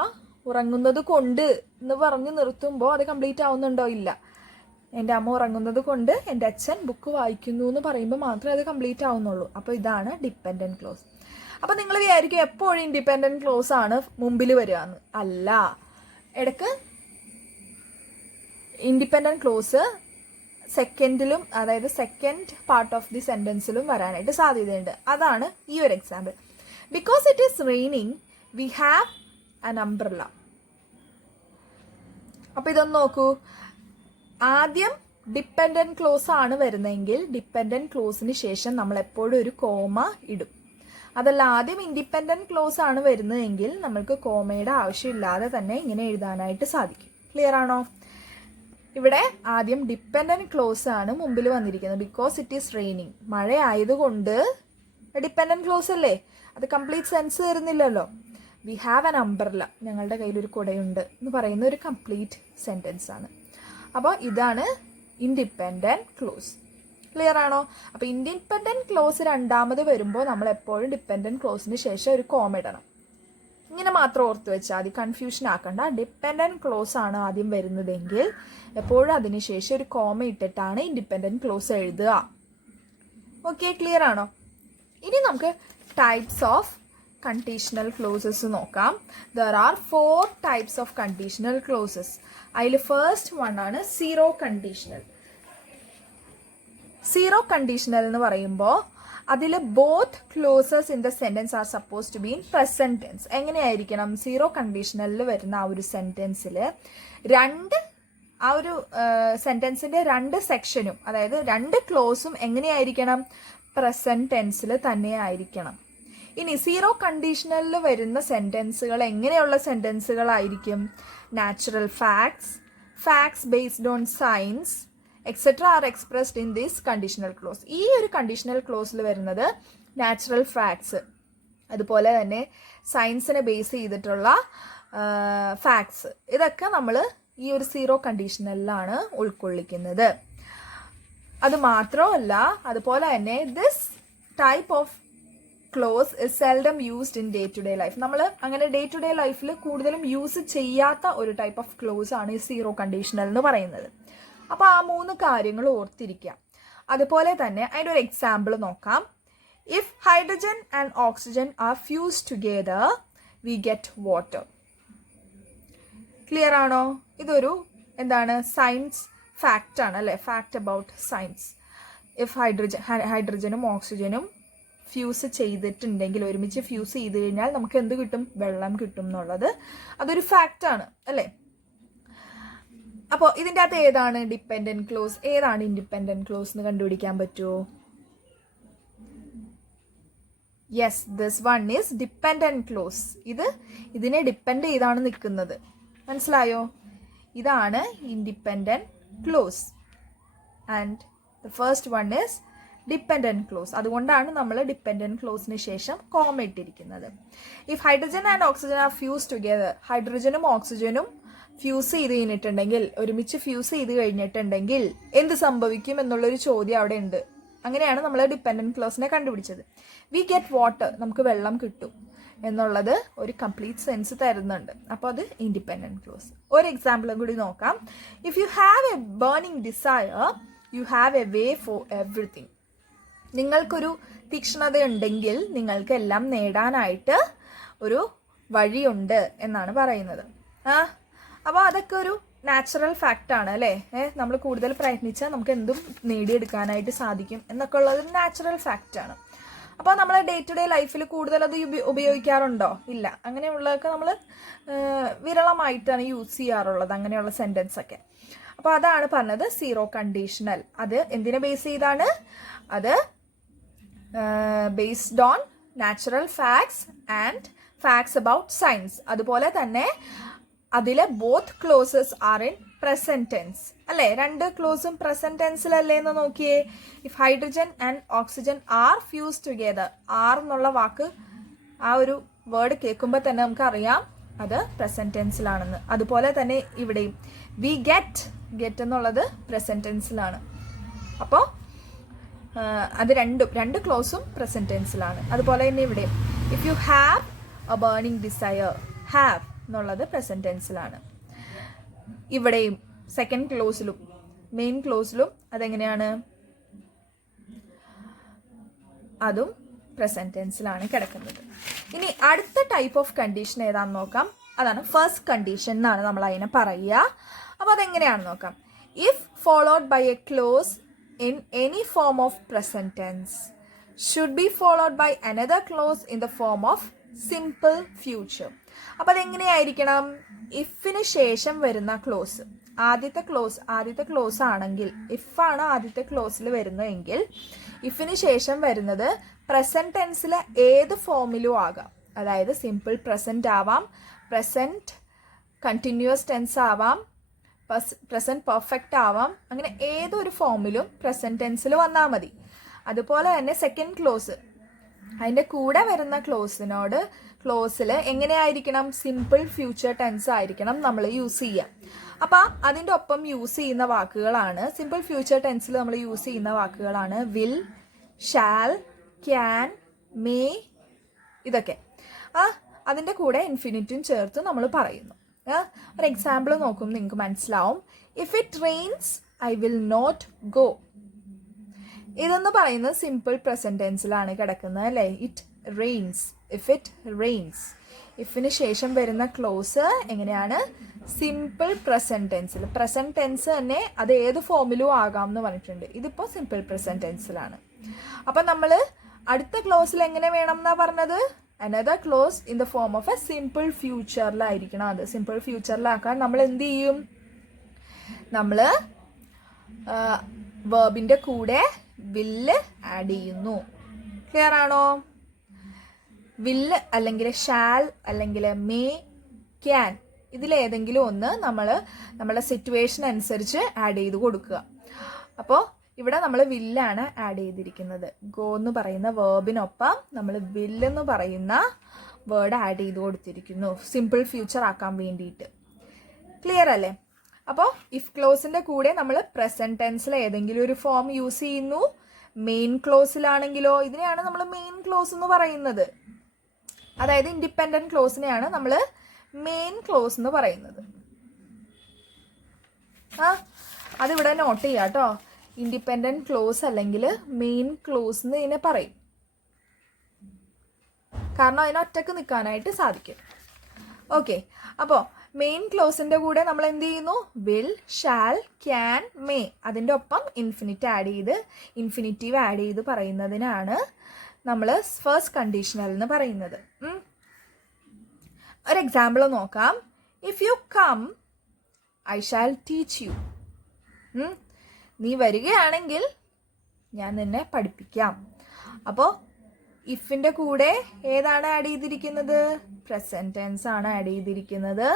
ഉറങ്ങുന്നത് കൊണ്ട് എന്ന് പറഞ്ഞ് നിർത്തുമ്പോൾ അത് കംപ്ലീറ്റ് ആവുന്നുണ്ടോ? ഇല്ല. എൻ്റെ അമ്മ ഉറങ്ങുന്നത് കൊണ്ട് എൻ്റെ അച്ഛൻ ബുക്ക് വായിക്കുന്നു എന്ന് പറയുമ്പോൾ മാത്രമേ അത് കംപ്ലീറ്റ് ആവുന്നുള്ളൂ. അപ്പോൾ ഇതാണ് ഡിപ്പെൻഡൻറ്റ് ക്ലോസ്. അപ്പോൾ നിങ്ങൾ വിചാരിക്കും എപ്പോഴും ഇൻഡിപെൻഡൻറ്റ് ക്ലോസ് ആണ് മുമ്പിൽ വരിക എന്ന്. അല്ല, ഇടയ്ക്ക് ഇൻഡിപെൻഡൻറ്റ് ക്ലോസ് സെക്കൻഡിലും, അതായത് സെക്കൻഡ് പാർട്ട് ഓഫ് ദി സെൻറ്റൻസിലും വരാനായിട്ട് സാധ്യതയുണ്ട്. അതാണ് ഈ ഒരു example. Because it is raining V have an umbrella. അപ്പോൾ ഇതൊന്ന് നോക്കൂ. ആദ്യം ഡിപ്പെൻഡൻറ്റ് ക്ലോസ് ആണ് വരുന്നതെങ്കിൽ ഡിപ്പെൻഡൻറ്റ് ക്ലോസിന് ശേഷം നമ്മൾ എപ്പോഴും ഒരു കോമ ഇടും. അതല്ല ആദ്യം ഇൻഡിപെൻഡൻറ്റ് ക്ലോസ് ആണ് വരുന്നതെങ്കിൽ നമ്മൾക്ക് കോമയുടെ ആവശ്യമില്ലാതെ തന്നെ ഇങ്ങനെ എഴുതാനായിട്ട് സാധിക്കും. ക്ലിയർ ആണോ? ഇവിടെ ആദ്യം ഡിപ്പെൻഡൻറ്റ് ക്ലോസ് ആണ് മുമ്പിൽ വന്നിരിക്കുന്നത്. ബിക്കോസ് ഇറ്റ് ഈസ് റെയിനിങ്, മഴ ആയതുകൊണ്ട് ഡിപ്പെൻഡൻറ്റ് ക്ലോസ് അല്ലേ, അത് കംപ്ലീറ്റ് സെൻസ് തരുന്നില്ലല്ലോ. വി ഹാവ് ആൻ അംബ്രല്ല, ഞങ്ങളുടെ കയ്യിലൊരു കുടയുണ്ട് എന്ന് പറയുന്ന ഒരു കംപ്ലീറ്റ് സെൻറ്റൻസ് ആണ്. അപ്പോൾ ഇതാണ് ഇൻഡിപെൻഡൻറ്റ് ക്ലോസ്. ക്ലിയർ ആണോ? അപ്പോൾ ഇൻഡിപെൻഡൻറ്റ് ക്ലോസ് രണ്ടാമത് വരുമ്പോൾ നമ്മൾ എപ്പോഴും ഡിപ്പെൻഡൻറ്റ് ക്ലോസിന് ശേഷം ഒരു കോമ ഇടണം. ഇങ്ങനെ മാത്രം ഓർത്ത് വെച്ചാൽ മതി, കൺഫ്യൂഷൻ ആക്കണ്ട. ഡിപ്പെൻഡൻറ്റ് ക്ലോസ് ആണ് ആദ്യം വരുന്നതെങ്കിൽ എപ്പോഴും അതിന് ശേഷം ഒരു കോമ ഇട്ടിട്ടാണ് ഇൻഡിപെൻഡൻറ്റ് ക്ലോസ് എഴുതുക. ഓക്കെ, ക്ലിയർ ആണോ? ഇനി നമുക്ക് ടൈപ്സ് ഓഫ് കണ്ടീഷണൽ ക്ലോസസ് നോക്കാം. There are 4 types of conditional clauses. അതിൽ ഫസ്റ്റ് വൺ ആണ് സീറോ കണ്ടീഷണൽ. സീറോ കണ്ടീഷണൽ എന്ന് പറയുമ്പോൾ അതിൽ both clauses in the sentence are suppose to be in present tense. എങ്ങനെയായിരിക്കണം? സീറോ കണ്ടീഷണലിൽ വരുന്ന ആ ഒരു സെന്റൻസിൽ ആ ഒരു സെന്റൻസിന്റെ രണ്ട് സെക്ഷനും, അതായത് രണ്ട് ക്ലോസും എങ്ങനെയായിരിക്കണം? പ്രസന്റ് ടെൻസിൽ തന്നെ ആയിരിക്കണം. ഇനി സീറോ കണ്ടീഷണലിൽ വരുന്ന സെന്റൻസുകൾ എങ്ങനെയുള്ള സെന്റൻസുകളായിരിക്കും? Natural facts, facts based on science etcetera are expressed in this conditional clause. ഈ ഒരു കണ്ടീഷണൽ ക്ലോസിൽ വരുന്നത് നാച്ചുറൽ ഫാക്ട്സ്, അതുപോലെ തന്നെ സയൻസിനെ ബേസ് ചെയ്തിട്ടുള്ള ഫാക്ട്സ്, ഇതൊക്കെ നമ്മൾ ഈ ഒരു സീറോ കണ്ടീഷണലിലാണ് ഉൾക്കൊള്ളിക്കുന്നത്. അത് മാത്രമല്ല, അതുപോലെ തന്നെ this type of clause is seldom used in day to day life. നമ്മൾ അങ്ങനെ ഡേ ടു ഡേ ലൈഫിൽ കൂടുതലും യൂസ് ചെയ്യാത്ത ഒരു ടൈപ്പ് ഓഫ് ക്ലോസ് ആണ് ഈ സീറോ കണ്ടീഷണൽ എന്ന് പറയുന്നത്. അപ്പോൾ ആ 3 കാര്യങ്ങൾ ഓർത്തിരിക്കാം. അതുപോലെ തന്നെ അതിൻ്റെ ഒരു എക്സാമ്പിൾ നോക്കാം. If hydrogen and oxygen are fused together we get water. Clear ആണോ? ഇതൊരു എന്താണ്? സയൻസ് ഫാക്റ്റ് ആണ് അല്ലേ? Fact about science. ഇഫ് ഹൈഡ്രജനും ഓക്സിജനും ഫ്യൂസ് ചെയ്തിട്ടുണ്ടെങ്കിൽ, ഒരുമിച്ച് ഫ്യൂസ് ചെയ്ത് കഴിഞ്ഞാൽ നമുക്ക് എന്ത് കിട്ടും? വെള്ളം കിട്ടും എന്നുള്ളത് അതൊരു ഫാക്റ്റ് ആണ് അല്ലേ? അപ്പോൾ ഇതിൻ്റെ അകത്ത് ഏതാണ് ഡിപ്പെൻഡൻറ്റ് ക്ലോസ്, ഏതാണ് ഇൻഡിപെൻഡൻറ്റ് ക്ലോസ് എന്ന് കണ്ടുപിടിക്കാൻ പറ്റുമോ? Yes, this one is dependent clause. ഇതിനെ ഡിപ്പെൻഡ് ചെയ്താണ് നിൽക്കുന്നത്. മനസ്സിലായോ? ഇതാണ് independent clause. And the first one is dependent clause. അതുകൊണ്ടാണ് നമ്മൾ ഡിപ്പെൻഡൻറ്റ് ക്ലോസിന് ശേഷം കോമ ഇട്ടിരിക്കുന്നത്. If hydrogen and oxygen are fuse together, ഹൈഡ്രജനും ഓക്സിജനും ഫ്യൂസ് ചെയ്ത് കഴിഞ്ഞിട്ടുണ്ടെങ്കിൽ, ഒരുമിച്ച് ഫ്യൂസ് ചെയ്ത് കഴിഞ്ഞിട്ടുണ്ടെങ്കിൽ എന്ത് സംഭവിക്കും എന്നുള്ളൊരു ചോദ്യം അവിടെ ഉണ്ട്. അങ്ങനെയാണ് നമ്മൾ ഡിപ്പെൻഡൻറ്റ് ക്ലോസിനെ കണ്ടുപിടിച്ചത്. വി ഗെറ്റ് വാട്ടർ, നമുക്ക് വെള്ളം കിട്ടും എന്നുള്ളത് ഒരു കംപ്ലീറ്റ് സെൻസ് തരുന്നുണ്ട്. അപ്പോൾ അത് ഇൻഡിപെൻഡൻറ്റ് ക്ലോസ്. ഒരു എക്സാമ്പിളും കൂടി നോക്കാം. If you have a burning desire you have a way for everything. നിങ്ങൾക്കൊരു തീക്ഷ്ണതയുണ്ടെങ്കിൽ നിങ്ങൾക്ക് എല്ലാം നേടാനായിട്ട് ഒരു വഴിയുണ്ട് എന്നാണ് പറയുന്നത്. അപ്പോൾ അതൊക്കെ ഒരു നാച്ചുറൽ ഫാക്റ്റാണ് അല്ലേ. നമ്മൾ കൂടുതൽ പ്രയത്നിച്ചാൽ നമുക്ക് എന്തും നേടിയെടുക്കാനായിട്ട് സാധിക്കും എന്നൊക്കെ ഉള്ളത് നാച്ചുറൽ ഫാക്റ്റാണ്. അപ്പോൾ നമ്മൾ ഡേ ടു ഡേ ലൈഫിൽ കൂടുതൽ അത് ഉപയോഗിക്കാറുണ്ടോ? ഇല്ല. അങ്ങനെയുള്ളതൊക്കെ നമ്മൾ വിരളമായിട്ടാണ് യൂസ് ചെയ്യാറുള്ളത്, അങ്ങനെയുള്ള സെൻറ്റൻസ് ഒക്കെ. അപ്പോൾ അതാണ് പറഞ്ഞത് സീറോ കണ്ടീഷണൽ. അത് എന്തിനെ ബേസ് ചെയ്താണ്? അത് based on natural facts and facts about science. അതുപോലെ തന്നെ അതിലെ both clauses are in present tense അല്ലേ. രണ്ട് ക്ലോസും പ്രസന്റ് ടെൻസിലല്ലേ എന്ന് നോക്കിയേ. If hydrogen and oxygen are fuse together, are എന്നുള്ള വാക്ക്, ആ ഒരു വേർഡ് കേൾക്കുമ്പോൾ തന്നെ നമുക്കറിയാം അത് പ്രസന്റ് ടെൻസിലാണെന്ന്. അതുപോലെ തന്നെ ഇവിടെയും വി ഗെറ്റ് എന്നുള്ളത് പ്രസന്റ് ടെൻസിലാണ്. അപ്പോൾ അത് രണ്ട് ക്ലോസും പ്രസന്റ് ടെൻസിലാണ്. അതുപോലെ തന്നെ ഇവിടെയും if you have a burning desire, have എന്നുള്ളത് പ്രസന്റ് ടെൻസിലാണ്. ഇവിടെയും സെക്കൻഡ് ക്ലോസിലും മെയിൻ ക്ലോസിലും അതെങ്ങനെയാണ്? അതും പ്രസന്റ് ടെൻസിലാണ് കിടക്കുന്നത്. ഇനി അടുത്ത ടൈപ്പ് ഓഫ് കണ്ടീഷൻ ഏതാണെന്ന് നോക്കാം. അതാണ് ഫസ്റ്റ് കണ്ടീഷൻ എന്നാണ് നമ്മൾ അതിനെ പറയുക. അപ്പോൾ അതെങ്ങനെയാണെന്ന് നോക്കാം. If followed by a clause in any form of present tense should be followed by another clause in the form of simple future. അപ്പോൾ അതെങ്ങനെയായിരിക്കണം? ഇഫിന് ശേഷം വരുന്ന ക്ലോസ്, ആദ്യത്തെ ക്ലോസ് ആണെങ്കിൽ, ഇഫാണ് ആദ്യത്തെ ക്ലോസിൽ വരുന്നതെങ്കിൽ ഇഫിന് ശേഷം വരുന്നത് പ്രസന്റ് ടെൻസിലെ ഏത് ഫോമിലും ആകാം. അതായത് സിമ്പിൾ പ്രസന്റ് ആവാം, പ്രസന്റ് കണ്ടിന്യൂസ് ടെൻസ് ആവാം, പ്രസന്റ് പെർഫെക്റ്റ് ആവാം. അങ്ങനെ ഏതൊരു ഫോമിലും പ്രസന്റ് ടെൻസിൽ വന്നാൽ മതി. അതുപോലെ തന്നെ സെക്കൻഡ് ക്ലോസ്, അതിൻ്റെ കൂടെ വരുന്ന ക്ലോസിൽ എങ്ങനെയായിരിക്കണം? സിമ്പിൾ ഫ്യൂച്ചർ ടെൻസ് ആയിരിക്കണം നമ്മൾ യൂസ് ചെയ്യുക. അപ്പം അതിൻ്റെ ഒപ്പം യൂസ് ചെയ്യുന്ന വാക്കുകളാണ്, സിമ്പിൾ ഫ്യൂച്ചർ ടെൻസിൽ നമ്മൾ യൂസ് ചെയ്യുന്ന വാക്കുകളാണ് വിൽ, ഷാൽ, ക്യാൻ, മേ, ഇതൊക്കെ. അതിൻ്റെ കൂടെ ഇൻഫിനിറ്റും ചേർത്ത് നമ്മൾ പറയുന്നു. ഒരു എക്സാമ്പിൾ നോക്കും, നിങ്ങൾക്ക് മനസ്സിലാവും. If it rains I will not go. ഇതെന്ന് പറയുന്നത് സിമ്പിൾ പ്രസന്റ് ടെൻസിലാണ് കിടക്കുന്നത് അല്ലേ. It rains, if it rains. ഇഫിന് ശേഷം വരുന്ന ക്ലോസ് എങ്ങനെയാണ്? സിമ്പിൾ പ്രസന്റ് ടെൻസിൽ. പ്രസന്റ് ടെൻസ് തന്നെ അത് ഏത് ഫോമിലും ആകാം എന്ന് പറഞ്ഞിട്ടുണ്ട്. ഇതിപ്പോൾ സിമ്പിൾ പ്രസന്റ് ടെൻസിലാണ്. അപ്പം നമ്മൾ അടുത്ത ക്ലോസിൽ എങ്ങനെ വേണം എന്നാ പറഞ്ഞത്? another clause in the form of a simple futureലായിരിക്കണം. അത് സിമ്പിൾ ഫ്യൂച്ചറിലാക്കാൻ നമ്മൾ എന്ത് ചെയ്യും? നമ്മൾ വേർബിൻ്റെ കൂടെ വില്ല് ആഡ് ചെയ്യുന്നു. ക്ലിയർ ആണോ? വില്ല് അല്ലെങ്കിൽ ഷാൽ അല്ലെങ്കിൽ മേ, ക്യാൻ, ഇതിലേതെങ്കിലും ഒന്ന് നമ്മൾ നമ്മുടെ സിറ്റുവേഷൻ അനുസരിച്ച് ആഡ് ചെയ്ത് കൊടുക്കുക. അപ്പോൾ ഇവിടെ നമ്മൾ വില്ലാണ് ആഡ് ചെയ്തിരിക്കുന്നത്. ഗോ എന്ന് പറയുന്ന വേർബിനൊപ്പം നമ്മൾ വില്ലെന്ന് പറയുന്ന വേർഡ് ആഡ് ചെയ്ത് കൊടുത്തിരിക്കുന്നു സിമ്പിൾ ഫ്യൂച്ചർ ആക്കാൻ വേണ്ടിയിട്ട്. ക്ലിയർ അല്ലേ? അപ്പോൾ ഇഫ് ക്ലോസിൻ്റെ കൂടെ നമ്മൾ പ്രസന്റ് ടെൻസിൽ ഏതെങ്കിലും ഒരു ഫോം യൂസ് ചെയ്യുന്നു. മെയിൻ ക്ലോസിലാണെങ്കിലോ, ഇതിനെയാണ് നമ്മൾ മെയിൻ ക്ലോസ് എന്ന് പറയുന്നത്. അതായത് ഇൻഡിപെൻഡൻറ്റ് ക്ലോസിനെയാണ് നമ്മൾ മെയിൻ ക്ലോസ് എന്ന് പറയുന്നത്. അതിവിടെ നോട്ട് ചെയ്യാം കേട്ടോ. ഇൻഡിപെൻഡൻറ്റ് ക്ലോസ് അല്ലെങ്കിൽ മെയിൻ ക്ലോസ് എന്ന് ഇതിനെ പറയും. കാരണം അതിന് ഒറ്റക്ക് നിൽക്കാനായിട്ട് സാധിക്കും. ഓക്കെ, അപ്പോൾ മെയിൻ ക്ലോസിൻ്റെ കൂടെ നമ്മൾ എന്ത് ചെയ്യുന്നു? വിൽ, ഷാൽ, ക്യാൻ, മേ, അതിൻ്റെ ഒപ്പം ഇൻഫിനിറ്റീവ് ആഡ് ചെയ്ത് പറയുന്നതിനാണ് നമ്മൾ ഫസ്റ്റ് കണ്ടീഷണൽ എന്ന് പറയുന്നത്. ഒരു എക്സാമ്പിൾ നോക്കാം. If you come I shall teach you. നീ വരികയാണെങ്കിൽ ഞാൻ നിന്നെ പഠിപ്പിക്കാം. അപ്പോൾ ഇഫിൻ്റെ കൂടെ ഏതാണ് ആഡ് ചെയ്തിരിക്കുന്നത്? പ്രസന്റ് ടെൻസ് ആണ് ആഡ് ചെയ്തിരിക്കുന്നത്.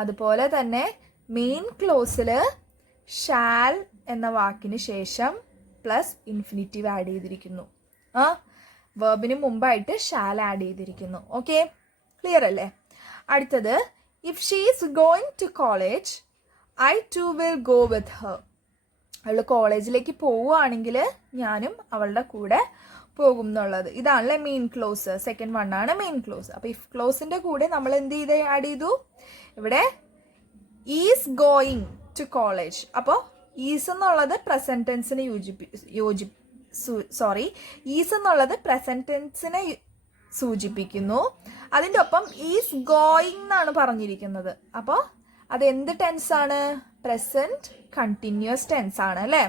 അതുപോലെ തന്നെ മെയിൻ ക്ലോസിൽ ഷാൽ എന്ന വാക്കിന് ശേഷം പ്ലസ് ഇൻഫിനിറ്റീവ് ആഡ് ചെയ്തിരിക്കുന്നു. വെർബിന് മുമ്പായിട്ട് ഷാൽ ആഡ് ചെയ്തിരിക്കുന്നു. ഓക്കെ, ക്ലിയർ അല്ലേ? അടുത്തത് if she is going to college I too will go with her. അവൾ കോളേജിലേക്ക് പോവുകയാണെങ്കിൽ ഞാനും അവളുടെ കൂടെ പോകും എന്നുള്ളത്. ഇതാണല്ലേ മെയിൻ ക്ലോസ്. സെക്കൻഡ് വൺ ആണ് മെയിൻ ക്ലോസ്. അപ്പോൾ ഇഫ് ക്ലോസിന്റെ കൂടെ നമ്മൾ എന്ത് ചെയ്ത് ആഡ് ചെയ്തു? ഇവിടെ ഈസ് ഗോയിങ് ടു കോളേജ്. അപ്പോൾ ഈസ് എന്നുള്ളത് പ്രസന്റ് ടെൻസിനെ ഈസ് എന്നുള്ളത് പ്രസന്റ് ടെൻസിനെ സൂചിപ്പിക്കുന്നു. അതിൻ്റെ ഒപ്പം ഈസ് ഗോയിങ് എന്നാണ് പറഞ്ഞിരിക്കുന്നത്. അപ്പോൾ അത് എന്ത് ടെൻസ് ആണ്? പ്രസന്റ് കണ്ടിന്യൂസ് ടെൻസ് ആണ് അല്ലേ?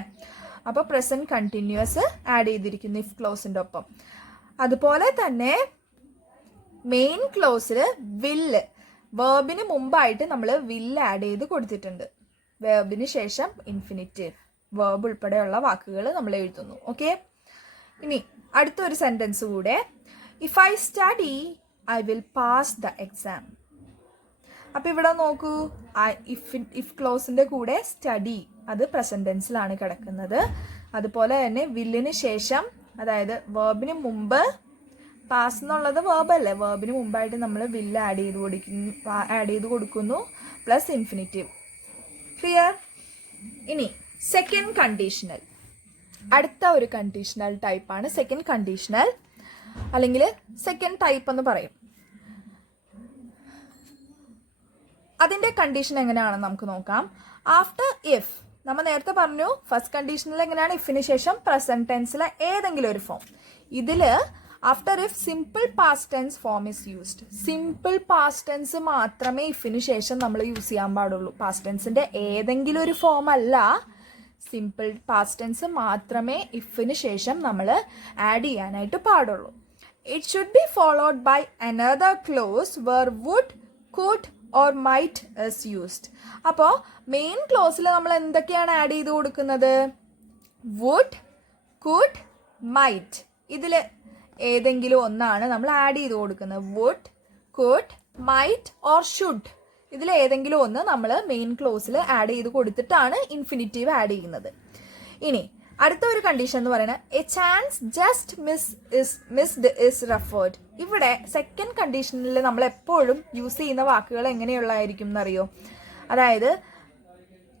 അപ്പോൾ പ്രസന്റ് കണ്ടിന്യൂസ് ആഡ് ചെയ്തിരിക്കുന്നു ഇഫ് ക്ലോസിന്റെ ഒപ്പം. അതുപോലെ തന്നെ മെയിൻ ക്ലോസിൽ വില്ല്, വേർബിന് മുമ്പായിട്ട് നമ്മൾ വില്ല് ആഡ് ചെയ്ത് കൊടുത്തിട്ടുണ്ട്. വേർബിന് ശേഷം ഇൻഫിനിറ്റീവ്, വേർബ് ഉൾപ്പെടെയുള്ള വാക്കുകൾ നമ്മൾ എഴുതുന്നു. ഓക്കെ, ഇനി അടുത്തൊരു സെന്റൻസ് കൂടെ. If I study I will pass the exam. അപ്പൊ ഇവിടെ നോക്കൂ, ഇഫ് ക്ലോസിന്റെ കൂടെ സ്റ്റഡി അത് പ്രസന്റ് ടെൻസിലാണ് കിടക്കുന്നത്. അതുപോലെ തന്നെ വില്ലിന് ശേഷം, അതായത് വേർബിന് മുമ്പ്, പാസ് എന്നുള്ളത് വേർബ് അല്ലേ, വേർബിന് മുമ്പായിട്ട് നമ്മൾ വില്ല് ആഡ് ചെയ്ത് കൊടുക്കുന്നു പ്ലസ് ഇൻഫിനിറ്റീവ്. ക്ലിയർ? ഇനി സെക്കൻഡ് കണ്ടീഷണൽ, അടുത്ത ഒരു കണ്ടീഷണൽ ടൈപ്പാണ് സെക്കൻഡ് കണ്ടീഷണൽ, അല്ലെങ്കിൽ സെക്കൻഡ് ടൈപ്പ് എന്ന് പറയും. അതിന്റെ കണ്ടീഷൻ എങ്ങനെയാണെന്ന് നമുക്ക് നോക്കാം. ആഫ്റ്റർ ഇഫ്, നമ്മൾ നേരത്തെ പറഞ്ഞു ഫസ്റ്റ് കണ്ടീഷനിൽ എങ്ങനെയാണ്? ഇഫിന് ശേഷം പ്രസന്റ് ടെൻസിലെ ഏതെങ്കിലും ഒരു ഫോം. ഇതില് after if simple past tense form is used. Simple past tense മാത്രമേ ഇഫിന് ശേഷം നമ്മൾ യൂസ് ചെയ്യാൻ പാടുള്ളൂ. പാസ്റ്റ് ടെൻസിന്റെ ഏതെങ്കിലും ഒരു ഫോം അല്ല, സിമ്പിൾ പാസ്റ്റ് ടെൻസ് മാത്രമേ ഇഫിന് ശേഷം നമ്മൾ ആഡ് ചെയ്യാനായിട്ട് പാടുള്ളൂ. It should be followed by another clause where would, could or might is used. അപ്പോൾ മെയിൻ ക്ലോസിൽ നമ്മൾ എന്തൊക്കെയാണ് ആഡ് ചെയ്ത് കൊടുക്കുന്നത്? Would, could, might. ഇതിൽ ഏതെങ്കിലും ഒന്നാണ് നമ്മൾ ആഡ് ചെയ്ത് കൊടുക്കുന്നത്. Would, could, might or should. ഇതിൽ ഏതെങ്കിലും ഒന്ന് നമ്മൾ മെയിൻ ക്ലോസിൽ ആഡ് ചെയ്ത് കൊടുത്തിട്ടാണ് ഇൻഫിനിറ്റീവ് ആഡ് ചെയ്യുന്നത്. ഇനി അടുത്ത ഒരു കണ്ടീഷൻ എന്ന് പറയുന്നത് A chance just missed is referred. ഇവിടെ സെക്കൻഡ് കണ്ടീഷനിൽ നമ്മൾ എപ്പോഴും യൂസ് ചെയ്യുന്ന വാക്കുകൾ എങ്ങനെയുള്ളതായിരിക്കും എന്നറിയോ? അതായത്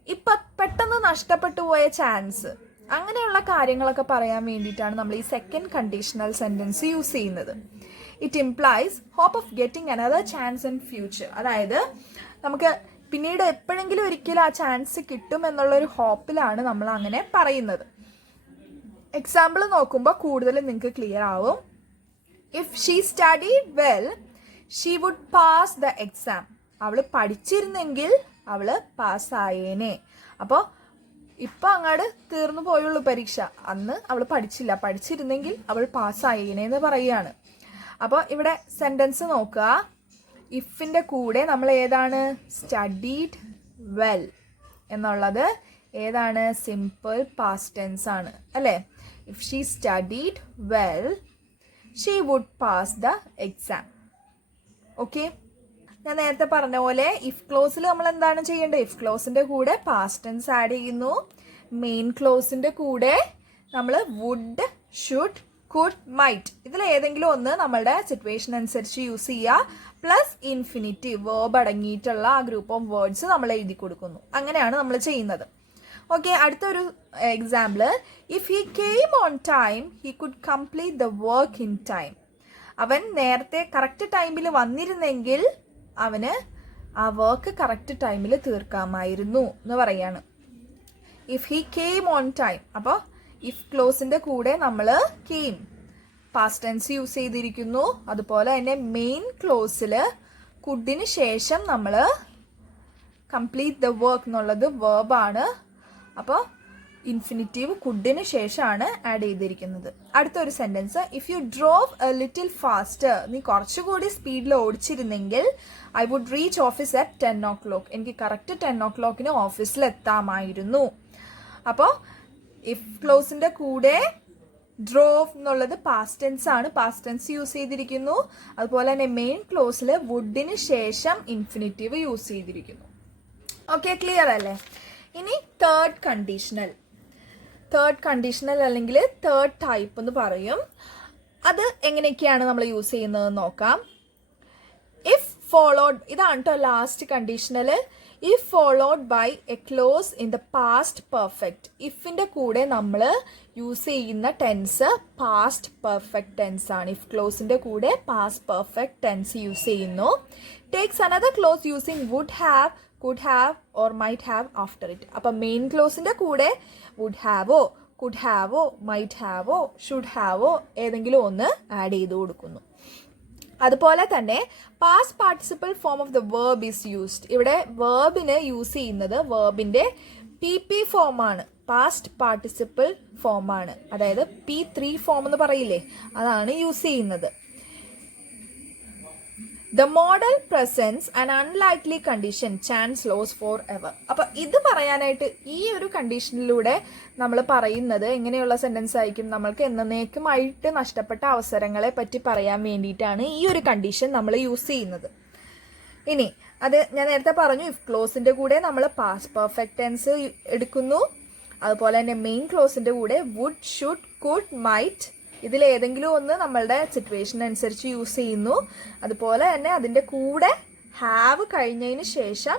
ഇപ്പൊ പെട്ടെന്ന് നഷ്ടപ്പെട്ടു പോയ ചാൻസ്, അങ്ങനെയുള്ള കാര്യങ്ങളൊക്കെ പറയാൻ വേണ്ടിയിട്ടാണ് നമ്മൾ ഈ സെക്കൻഡ് കണ്ടീഷണൽ സെന്റൻസ് യൂസ് ചെയ്യുന്നത്. It implies hope of getting another chance in future. അതായത് നമുക്ക് പിന്നീട് എപ്പോഴെങ്കിലും ഒരിക്കലും ആ ചാൻസ് കിട്ടും എന്നുള്ളൊരു ഹോപ്പിലാണ് നമ്മൾ അങ്ങനെ പറയുന്നത്. എക്സാമ്പിൾ നോക്കുമ്പോൾ കൂടുതൽ നിങ്ങൾക്ക് ക്ലിയർ ആവും. If she studied well she would pass the exam. അവള് പഠിച്ചിരുന്നെങ്കിൽ അവള് പാസ്സായേനെ. അപ്പോൾ ഇപ്പൊ അങ്ങോട്ട് തീർന്നു പോയുള്ളൂ പരീക്ഷ, അന്ന് അവൾ പഠിച്ചില്ല, പഠിച്ചിരുന്നെങ്കിൽ അവൾ പാസ്സായേനെ എന്ന് പറയുകയാണ്. അപ്പോൾ ഇവിടെ സെന്റൻസ് നോക്കുക. ഇഫിന്റെ കൂടെ നമ്മൾ ഏതാണ്? സ്റ്റഡീഡ് വെൽ എന്നുള്ളത് ഏതാണ്? സിമ്പിൾ പാസ്റ്റ് ടെൻസ് ആണ് അല്ലേ? If she studied well she would pass the exam. Okay, ഞാൻ നേരത്തെ പറഞ്ഞ പോലെ ഇഫ് ക്ലോസിൽ നമ്മൾ എന്താണ് ചെയ്യേണ്ടത്? ഇഫ് ക്ലോസിന്റെ കൂടെ പാസ്റ്റ് ടെൻസ് ആഡ് ചെയ്യുന്നു. മെയിൻ ക്ലോസിന്റെ കൂടെ നമ്മൾ വുഡ്, ഷുഡ്, കുഡ്, മൈറ്റ് ഇതിൽ ഏതെങ്കിലും ഒന്ന് നമ്മളുടെ സിറ്റുവേഷൻ അനുസരിച്ച് യൂസ് ചെയ്യുക. പ്ലസ് ഇൻഫിനിറ്റീവ്, വേർബ് അടങ്ങിയിട്ടുള്ള ആ ഗ്രൂപ്പ് ഓഫ് വേർഡ്സ് നമ്മൾ എഴുതി കൊടുക്കുന്നു. അങ്ങനെയാണ് നമ്മൾ ചെയ്യുന്നത്. ഓക്കെ, അടുത്തൊരു example. If he came on time he could complete the work in time. അവൻ നേരത്തെ കറക്റ്റ് ടൈമിൽ വന്നിരുന്നെങ്കിൽ അവന് ആ വർക്ക് കറക്റ്റ് ടൈമിൽ തീർക്കാമായിരുന്നു എന്ന് പറയാണ്. If he came on time. അപ്പോൾ ഇഫ് ക്ലോസിന്റെ കൂടെ നമ്മൾ കെയിം പാസ്റ്റ് ടെൻസ് യൂസ് ചെയ്തിരിക്കുന്നു. അതുപോലെ തന്നെ മെയിൻ ക്ലോസിൽ കുഡിന് ശേഷം നമ്മൾ കംപ്ലീറ്റ് ദ വർക്ക് എന്നുള്ളത് വേർബാണ്. അപ്പോൾ ഇൻഫിനിറ്റീവ് കുഡിന് ശേഷമാണ് ആഡ് ചെയ്തിരിക്കുന്നത്. അടുത്തൊരു sentence. If you drove a little faster. നീ കുറച്ചുകൂടി സ്പീഡിൽ ഓടിച്ചിരുന്നെങ്കിൽ I would reach office at 10 o'clock. എനിക്ക് കറക്റ്റ് 10 o'clock ഓഫീസിൽ എത്താമായിരുന്നു. അപ്പോൾ ഇഫ് ക്ലോസിന്റെ കൂടെ ഡ്രോവ് എന്നുള്ളത് പാസ്റ്റ് ടെൻസ് ആണ്, പാസ്റ്റ് ടെൻസ് യൂസ് ചെയ്തിരിക്കുന്നു. അതുപോലെ തന്നെ മെയിൻ ക്ലോസിൽ വുഡിന് ശേഷം ഇൻഫിനിറ്റീവ് യൂസ് ചെയ്തിരിക്കുന്നു. ഓക്കെ, ക്ലിയർ അല്ലേ? ഇനി തേർഡ് കണ്ടീഷണൽ അല്ലെങ്കിൽ തേർഡ് ടൈപ്പ് എന്ന് പറയും. അത് എങ്ങനെയൊക്കെയാണ് നമ്മൾ യൂസ് ചെയ്യുന്നത് നോക്കാം. ഇഫ് ഫോളോഡ്, ഇതാണ് കേട്ടോ last conditional. If followed by a clause in the past perfect. ഇഫിന്റെ കൂടെ നമ്മൾ യൂസ് ചെയ്യുന്ന ടെൻസ് പാസ്റ്റ് പെർഫെക്റ്റ് ടെൻസ് ആണ്. ഇഫ് ക്ലോസിന്റെ കൂടെ പാസ്റ്റ് പെർഫെക്റ്റ് ടെൻസ് യൂസ് ചെയ്യുന്നു. Takes another clause using would have, could have or might have after it. അപ്പം മെയിൻ ക്ലോസിന്റെ കൂടെ വുഡ് ഹാവോ, കുഡ് ഹാവോ, മൈറ്റ് ഹാവോ, ഷുഡ് ഹാവോ ഏതെങ്കിലും ഒന്ന് ആഡ് ചെയ്ത് കൊടുക്കുന്നു. അതുപോലെ തന്നെ past participle form of the verb is used. ഇവിടെ വേർബിന് യൂസ് ചെയ്യുന്നത് വേർബിന്റെ PP ഫോമാണ്, പാസ്റ്റ് പാർട്ടിസിപ്പൽ ഫോമാണ്. അതായത് P3 ഫോം എന്ന് പറയില്ലേ, അതാണ് യൂസ് ചെയ്യുന്നത്. The modal presents an unlikely condition, chance lost forever. അപ്പൊ ഇത് പറയാനായിട്ട് ഈ ഒരു കണ്ടീഷനിലൂടെ നമ്മൾ പറയുന്നത് എങ്ങനെയുള്ള സെന്റൻസ് ആയിരിക്കും? നമ്മൾക്ക് എന്നേക്കുമായിട്ട് നഷ്ടപ്പെട്ട അവസരങ്ങളെ പറ്റി പറയാൻ വേണ്ടിയിട്ടാണ് ഈ ഒരു കണ്ടീഷൻ നമ്മൾ യൂസ് ചെയ്യുന്നത്. ഇനി അത് ഞാൻ നേരത്തെ പറഞ്ഞു, ഇഫ് ക്ലോസിന്റെ കൂടെ നമ്മൾ പാസ്റ്റ് പെർഫെക്റ്റ് ടെൻസ് എടുക്കുന്നു. അതുപോലെ തന്നെ മെയിൻ ക്ലോസിന്റെ കൂടെ വുഡ്, ഷുഡ്, കുഡ്, മൈറ്റ് ഇതിലേതെങ്കിലും ഒന്ന് നമ്മളുടെ സിറ്റുവേഷൻ അനുസരിച്ച് യൂസ് ചെയ്യുന്നു. അതുപോലെ തന്നെ അതിൻ്റെ കൂടെ ഹാവ് കഴിഞ്ഞതിന് ശേഷം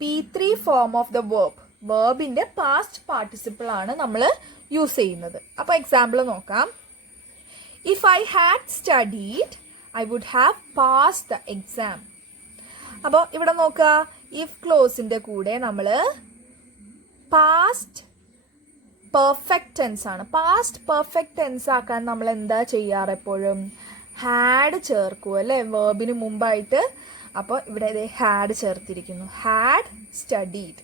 P3 form of the verb, വേർബിന്റെ പാസ്റ്റ് പാർട്ടിസിപ്പിൾ ആണ് നമ്മൾ യൂസ് ചെയ്യുന്നത്. അപ്പോൾ എക്സാമ്പിൾ നോക്കാം. If I had studied I would have pass the exam. അപ്പോൾ ഇവിടെ നോക്കുക, ഇഫ് ക്ലോസിന്റെ കൂടെ നമ്മൾ പാസ്റ്റ് പെർഫെക്റ്റ് ടെൻസ് ആണ്. പാസ്റ്റ് പെർഫെക്റ്റ് ടെൻസ് ആക്കാൻ നമ്മൾ എന്താ ചെയ്യാറ്? എപ്പോഴും ഹാഡ് ചേർക്കും അല്ലേ, വേർബിന് മുമ്പായിട്ട്. അപ്പോൾ ഇവിടെ ഇതേ ഹാഡ് ചേർത്തിരിക്കുന്നു, ഹാഡ് സ്റ്റഡീഡ്.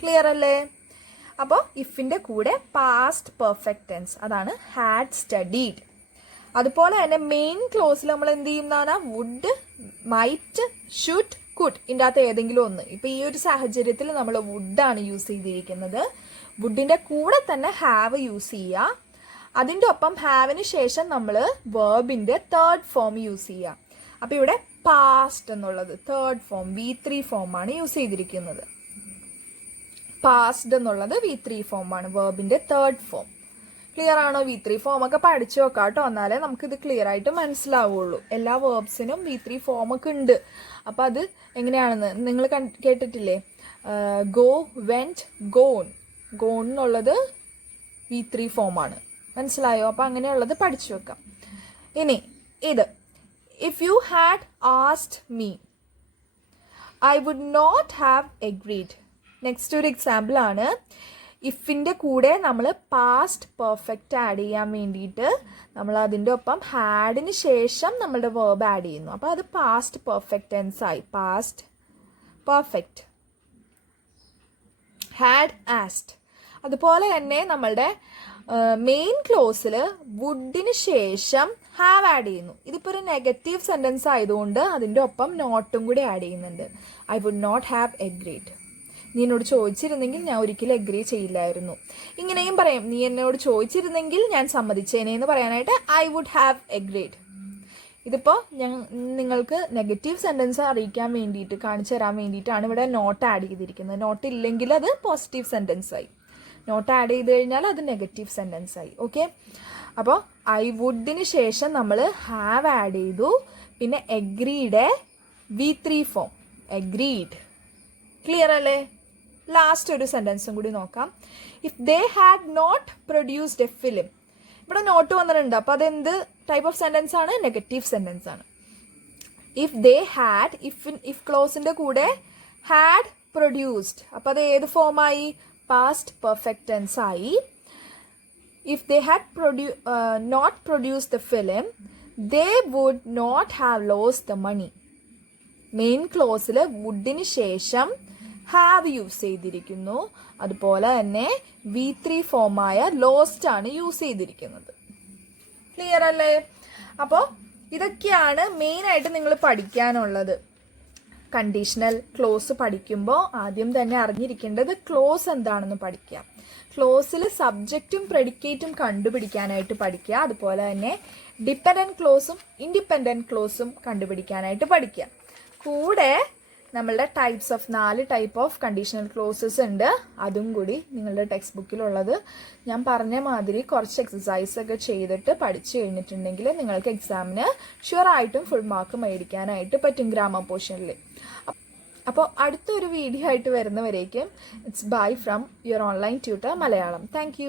ക്ലിയർ അല്ലേ? അപ്പോൾ ഇഫിന്റെ കൂടെ പാസ്റ്റ് പെർഫെക്റ്റ് ടെൻസ്, അതാണ് ഹാഡ് സ്റ്റഡീഡ്. അതുപോലെ തന്നെ മെയിൻ ക്ലോസിൽ നമ്മൾ എന്ത് ചെയ്യുന്നതാണ്? വുഡ്, മൈറ്റ്, ഷുഡ്, കുഡ് ഇതിൻ്റെ അകത്ത് ഏതെങ്കിലും ഒന്ന്. ഇപ്പം ഈ ഒരു സാഹചര്യത്തിൽ നമ്മൾ വുഡാണ് യൂസ് ചെയ്തിരിക്കുന്നത്. വുഡിന്റെ കൂടെ തന്നെ ഹാവ് യൂസ് ചെയ്യുക. അതിൻ്റെ ഒപ്പം ഹാവിന് ശേഷം നമ്മൾ വേർബിന്റെ തേർഡ് ഫോം യൂസ് ചെയ്യുക. അപ്പം ഇവിടെ പാസ്റ്റ് എന്നുള്ളത് തേർഡ് ഫോം V3 ഫോമാണ് യൂസ് ചെയ്തിരിക്കുന്നത്. പാസ്റ്റ് എന്നുള്ളത് V3 ഫോമാണ്, വേർബിന്റെ തേർഡ് ഫോം. ക്ലിയർ ആണോ? V3 ഫോം ഒക്കെ പഠിച്ചു നോക്കാം കേട്ടോ, എന്നാലേ നമുക്കിത് ക്ലിയർ ആയിട്ട് മനസ്സിലാവുള്ളൂ. എല്ലാ വേർബ്സിനും V3 ഫോം ഒക്കെ ഉണ്ട്. അപ്പം അത് എങ്ങനെയാണെന്ന് നിങ്ങൾ കേട്ടിട്ടില്ലേ? Go, went, gone. ഗോൺ എന്നുള്ളത് V3 ഫോമാണ്. മനസ്സിലായോ? അപ്പം അങ്ങനെയുള്ളത് പഠിച്ചു വെക്കാം. ഇനി ഇത്, if you had asked me I would not have agreed. Next ഒരു എക്സാമ്പിൾ ആണ്. ഇഫിൻ്റെ കൂടെ നമ്മൾ പാസ്റ്റ് പെർഫെക്റ്റ് ആഡ് ചെയ്യാൻ വേണ്ടിയിട്ട് നമ്മൾ അതിൻ്റെ ഒപ്പം ഹാഡിന് ശേഷം നമ്മളുടെ വേർബ് ആഡ് ചെയ്യുന്നു. അപ്പോൾ അത് പാസ്റ്റ് പെർഫെക്റ്റ് ടെൻസ് ആയി. Past perfect, had asked. അതുപോലെ തന്നെ നമ്മളുടെ മെയിൻ ക്ലോസിൽ വുഡിന് ശേഷം ഹാവ് ആഡ് ചെയ്യുന്നു. ഇതിപ്പോൾ ഒരു നെഗറ്റീവ് സെൻറ്റൻസ് ആയതുകൊണ്ട് അതിൻ്റെ ഒപ്പം നോട്ടും കൂടി ആഡ് ചെയ്യുന്നുണ്ട്. I would not have agreed. നീ എന്നോട് ചോദിച്ചിരുന്നെങ്കിൽ ഞാൻ ഒരിക്കലും എഗ്രി ചെയ്യില്ലായിരുന്നു. ഇങ്ങനെയും പറയും, നീ എന്നോട് ചോദിച്ചിരുന്നെങ്കിൽ ഞാൻ സമ്മതിച്ചേനെ എന്ന് പറയാനായിട്ട് ഐ വുഡ് ഹാവ് എഗ്രീഡ്. ഇതിപ്പോൾ നിങ്ങൾക്ക് നെഗറ്റീവ് സെൻറ്റൻസ് അറിയിക്കാൻ വേണ്ടിയിട്ട്, കാണിച്ചു തരാൻ വേണ്ടിയിട്ടാണ് ഇവിടെ നോട്ട് ആഡ് ചെയ്തിരിക്കുന്നത്. നോട്ട് ഇല്ലെങ്കിൽ അത് പോസിറ്റീവ് സെൻറ്റൻസ് ആയി, നോട്ട് ആഡ് ചെയ്ത് കഴിഞ്ഞാൽ അത് നെഗറ്റീവ് സെൻറ്റൻസ് ആയി. ഓക്കെ, അപ്പോൾ ഐ വുഡിന് ശേഷം നമ്മൾ ഹാവ് ആഡ് ചെയ്തു. പിന്നെ agreed V3 form, agreed. Clear അല്ലേ? ലാസ്റ്റ് ഒരു സെൻറ്റൻസും കൂടി നോക്കാം. If they had not produced a film. ഇവിടെ നോട്ട് വന്നിട്ടുണ്ട്. അപ്പോൾ അതെന്ത് ടൈപ്പ് ഓഫ് സെൻറ്റൻസ് ആണ്? നെഗറ്റീവ് സെൻറ്റൻസ് ആണ്. ഇഫ് ദേ ഹാഡ്, ഇഫ് ക്ലോസിൻ്റെ കൂടെ ഹാഡ് പ്രൊഡ്യൂസ്ഡ്, അപ്പോൾ അത് ഏത് ഫോമായി? പാസ്റ്റ് പെർഫെക്റ്റ് ടെൻസ് ആയി. If they had not produced the film they would not have lost the money. Main ക്ലോസിൽ വുഡിന് ശേഷം ഹാവ് യൂസ് ചെയ്തിരിക്കുന്നു. അതുപോലെ തന്നെ V3 ഫോമായ ലോസ്റ്റ് ആണ് യൂസ് ചെയ്തിരിക്കുന്നത്. ക്ലിയർ അല്ലേ? അപ്പോൾ ഇതൊക്കെയാണ് മെയിനായിട്ട് നിങ്ങൾ പഠിക്കാനുള്ളത്. കണ്ടീഷണൽ ക്ലോസ് പഠിക്കുമ്പോൾ ആദ്യം തന്നെ അറിഞ്ഞിരിക്കേണ്ടത് ക്ലോസ് എന്താണെന്ന് പഠിക്കുക. ക്ലോസിൽ സബ്ജക്റ്റും പ്രെഡിക്കേറ്റും കണ്ടുപിടിക്കാനായിട്ട് പഠിക്കുക. അതുപോലെ തന്നെ ഡിപ്പെൻഡൻറ്റ് ക്ലോസും ഇൻഡിപെൻഡൻറ്റ് ക്ലോസും കണ്ടുപിടിക്കാനായിട്ട് പഠിക്കുക. കൂടെ നമ്മളുടെ types of 4 type of conditional closes ഉണ്ട്. അതും കൂടി നിങ്ങളുടെ ടെക്സ്റ്റ് ബുക്കിലുള്ളത് ഞാൻ പറഞ്ഞ മാതിരി കുറച്ച് എക്സസൈസ് ഒക്കെ ചെയ്തിട്ട് പഠിച്ചു കഴിഞ്ഞിട്ടുണ്ടെങ്കിൽ നിങ്ങൾക്ക് എക്സാമിന് ഷുവറായിട്ടും ഫുൾ മാർക്ക് മേടിക്കാനായിട്ട് പറ്റും ഗ്രാമർ പോർഷനിൽ. അപ്പോൾ അടുത്തൊരു വീഡിയോ ആയിട്ട് വരുന്നവരേക്കും it's bye from your online tutor Malayalam. Thank